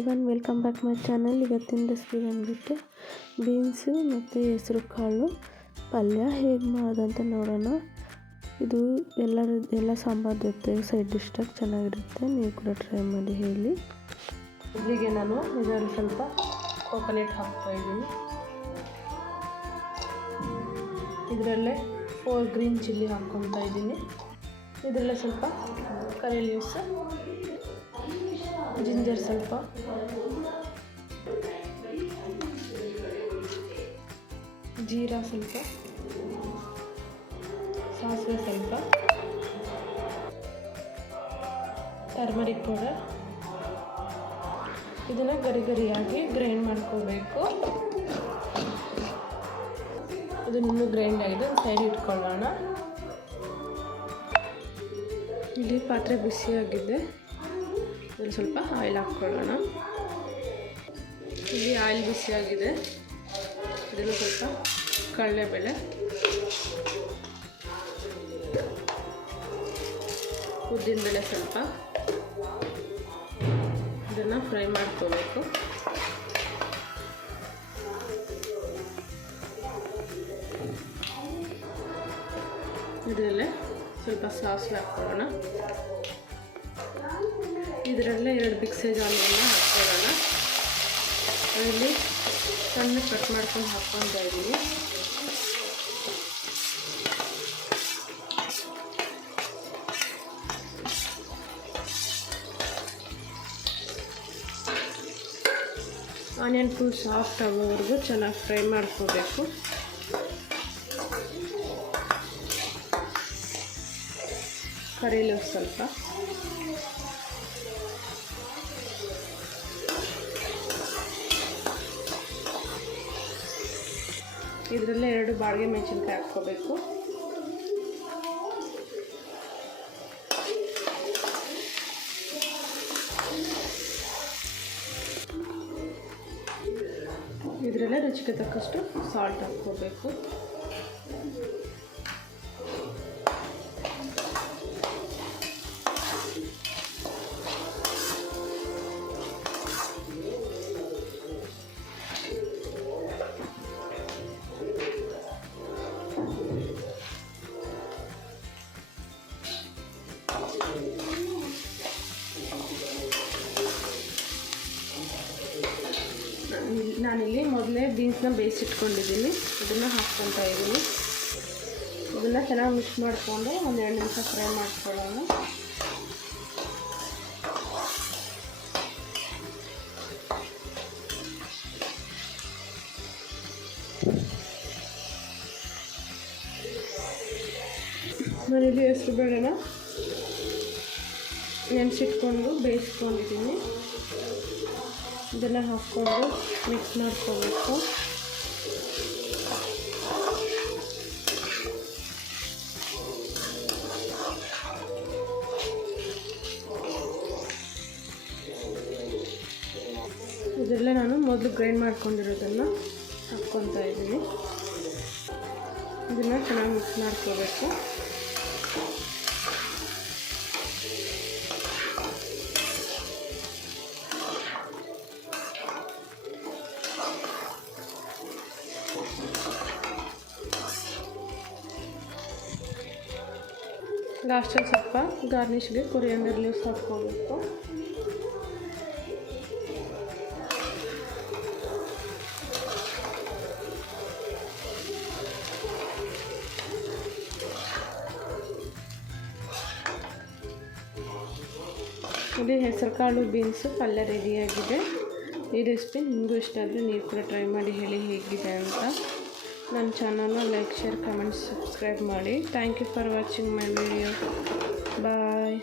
Everyone, welcome back my channel. ಇವತ್ತಿನ recipe ಬಂದುಬಿಟ್ಟು beans ಮತ್ತು ಹೆಸರು ಕಾಳು ಪಲ್ಯ ಹೇಗೆ ಮಾಡೋದಂತ ನೋಡೋಣ. ಇದು ಎಲ್ಲ ಸಾಂಬಾರ್ ಜೊತೆ ಸೈಡ್ ಡಿಶ್ಟಾಗಿ ಚೆನ್ನಾಗಿರುತ್ತೆ. ನೀವು ಕೂಡ ಟ್ರೈ ಮಾಡಿ ಹೇಳಿ. ಇಲ್ಲಿಗೆ ನಾನು ಇದರಲ್ಲಿ ಸ್ವಲ್ಪ ಕೋಕೋನಟ್ ಹಾಕ್ತಾಯಿದ್ದೀನಿ. ಇದರಲ್ಲೇ 4 ಗ್ರೀನ್ ಚಿಲ್ಲಿ ಹಾಕ್ಕೊತಾ ಇದ್ದೀನಿ. ಇದರಲ್ಲೇ ಸ್ವಲ್ಪ ಕರಿ ಲೀವ್ಸ್, ಜಿಂಜರ್ ಸ್ವಲ್ಪ, ಜೀರಾ ಸ್ವಲ್ಪ, ಸಾಸಿವೆ ಸ್ವಲ್ಪ, ಟರ್ಮರಿಕ್ ಪೌಡರ್. ಇದನ್ನು ಗರಿಯಾಗಿ ಗ್ರೈಂಡ್ ಮಾಡ್ಕೋಬೇಕು. ಇದನ್ನು ಗ್ರೈಂಡ್ ಆಗಿದೆ, ಸೈಡ್ ಇಟ್ಕೊಳ್ಳೋಣ. ಇಲ್ಲಿ ಪಾತ್ರೆ ಬಿಸಿಯಾಗಿದೆ, ಇದರಲ್ಲಿ ಸ್ವಲ್ಪ ಆಯಿಲ್ ಹಾಕ್ಕೊಳ್ಳೋಣ. ಇಲ್ಲಿ ಆಯಿಲ್ ಬಿಸಿಯಾಗಿದೆ, ಇದನ್ನು ಸ್ವಲ್ಪ ಕಡಲೆಬೇಳೆ, ಉದ್ದಿನಬೇಳೆ ಸ್ವಲ್ಪ, ಇದನ್ನು ಫ್ರೈ ಮಾಡ್ಕೋಬೇಕು. ಇದರಲ್ಲೇ ಸ್ವಲ್ಪ ಸಾಸಿವೆ ಹಾಕ್ಕೊಳ್ಳೋಣ. ಇದರಲ್ಲೇ 2 ಬಿಗ್ ಸೈಜ್ ಆನಿಯನ್ನ ಹಾಕ್ಕೊಳ್ಳೋಣ. ಅದರಲ್ಲಿ ಸಣ್ಣ ಕಟ್ ಮಾಡ್ಕೊಂಡು ಹಾಕ್ಕೊತಾ ಇದ್ದೀನಿ. ಆನಿಯನ್ ಫುಲ್ ಸಾಫ್ಟ್ ಆಗೋವರೆಗೂ ಚೆನ್ನಾಗಿ ಫ್ರೈ ಮಾಡ್ಕೋಬೇಕು. ಕರಿ ಲೀವ್ಸ್ ಸ್ವಲ್ಪ, ಇದರಲ್ಲೇ 2 ಬಾಡಿಗೆ ಮೆಣಸಿನ್ಕಾಯಿ ಹಾಕ್ಕೋಬೇಕು. ಇದರಲ್ಲೇ ರುಚಿಗೆ ತಕ್ಕಷ್ಟು ಸಾಲ್ಟ್ ಹಾಕ್ಕೋಬೇಕು. ನಾನಿಲ್ಲಿ ಮೊದಲೇ ಬೀನ್ಸ್ನ ಬೇಯಿಸಿಟ್ಕೊಂಡಿದ್ದೀನಿ, ಇದನ್ನು ಹಾಕ್ಕೊತಾ ಇದ್ದೀನಿ. ಇದನ್ನು ಚೆನ್ನಾಗಿ ಮಿಕ್ಸ್ ಮಾಡಿಕೊಂಡು ಒಂದು 2 ನಿಮಿಷ ಫ್ರೈ ಮಾಡ್ಕೊಳ್ಳೋಣ. ನಾನಿಲ್ಲಿ ಹೆಸರು ಬೇಳೆನ ನೆನೆಸಿಟ್ಕೊಂಡು ಬೇಯಿಸ್ಕೊಂಡಿದ್ದೀನಿ. ಇದನ್ನು ಹಾಕ್ಕೊಂಡು ಮಿಕ್ಸ್ ಮಾಡ್ಕೋಬೇಕು. ಇದೆಲ್ಲ ನಾನು ಮೊದಲು ಗ್ರೈಂಡ್ ಮಾಡ್ಕೊಂಡಿರೋದನ್ನು ಹಾಕ್ಕೊತಾ ಇದ್ದೀನಿ. ಇದನ್ನು ಚೆನ್ನಾಗಿ ಮಿಕ್ಸ್ ಮಾಡ್ಕೋಬೇಕು. ಲಾಸ್ಟಲ್ಲಿ ಸ್ವಲ್ಪ ಗಾರ್ನಿಷ್ಗೆ ಕೊರಿಯಾಂಡರ್ ಲೀವ್ಸ್ ಹಾಕ್ಕೋಬೇಕು. ಇಲ್ಲಿ ಹೆಸರುಕಾಳು ಬೀನ್ಸು ಪಲ್ಯ ರೆಡಿಯಾಗಿದೆ. ಈ ರೆಸಿಪಿ ನಿಮಗೂ ಇಷ್ಟ ಆದರೆ ನೀವು ಕೂಡ ಟ್ರೈ ಮಾಡಿ ಹೇಳಿ ಹೇಗಿದೆ ಅಂತ. ನನ್ನ ಚಾನಲ್ನ ಲೈಕ್, ಶೇರ್, ಕಮೆಂಟ್, ಸಬ್ಸ್ಕ್ರೈಬ್ ಮಾಡಿ. Thank you for watching my video. Bye.